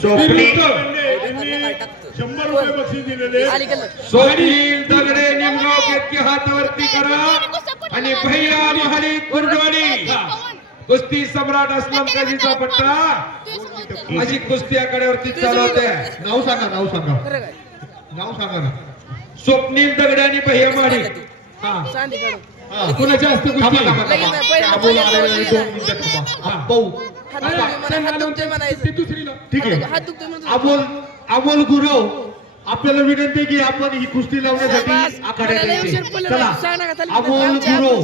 स्वप्नील शंभर रुपये बक्षीस दिलेले. स्वप्नील दगडे निमगाव केतकी हातावरती करा. आणि भैया महाली कुरडवाडी कुस्ती सम्राट असलम कजीचा पट्टा माझी कुस्ती आकड्यावरती चालू होते नाव सांगा नाव सांगा. नाव सांगा ना. स्वप्नील दगडे आणि भैया माडी हा. हा. कुणाची असते थांबा, कुस्ती पाहू. ठीक आहे. अबोल अबोल गुरव आपल्याला विनंती आहे की आपण ही कुस्ती लावण्यासाठी आखाड्यात अबोल गुरव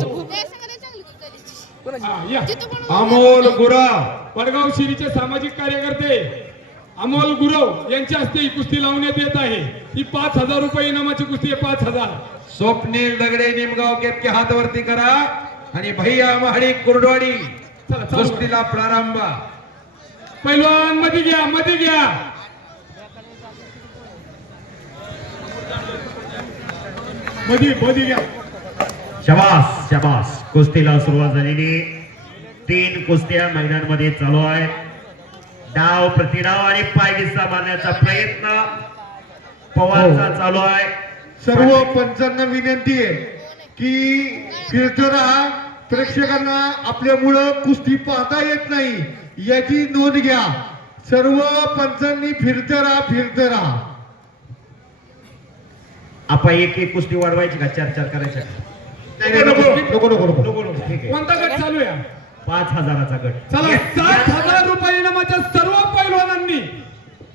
अमोल गुरा. वडगाव शिरीचे सामाजिक कार्यकर्ते अमोल गुरव यांच्या हस्ते ही कुस्ती लावण्यात येत आहे. ही पाच हजार रुपये इनामाची कुस्ती आहे पाच हजार. स्वप्नील दगडे निमगाव केतके हातावरती करा. आणि भैया महाडी कुरडवाडी. कुस्तीला प्रारंभ. पैलवानमध्ये घ्या मध्ये घ्या. मध्ये मध्ये घ्या. शबास शबास. कुस्तीला सुरुवात झालेली. तीन कुस्त्या मैदानमध्ये चालू आहे डाव प्रतिडाव आणि पायगिस्ता मारण्याचा प्रयत्न पवारचा चालू आहे. सर्व पंचांना विनंती आहे की फिरत राहा. प्रेक्षकांना आपल्यामुळं कुस्ती पाहता येत नाही. याची नोंद घ्या. सर्व पंचांनी फिरत राहा फिरत राहा. आपण एक एक कुस्ती वाढवायची का? चार चार करायच्या का? नाही, नाही, नको नको नको नको ठीक आहे. कोणता गट चालू आहे? पाच हजाराचा गट. चला सात हजार रुपये इनामाच्या सर्व पैलवानांनी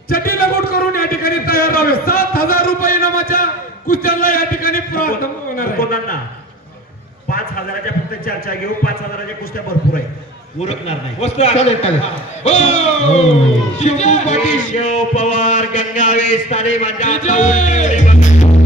चटी लगोट करून या ठिकाणी तयार राहावे. सात हजार रुपये इनामाच्या कुस्त्यांना या ठिकाणी प्रारंभ होणार आहे मुकुंदांना पाच हजाराच्या फक्त चर्चा घेऊ पाच हजाराच्या कुस्त्या भरपूर आहे उरकणार नाही. चालेल चालेल हो! शिवू पवार गंगावेश तालीम विजय!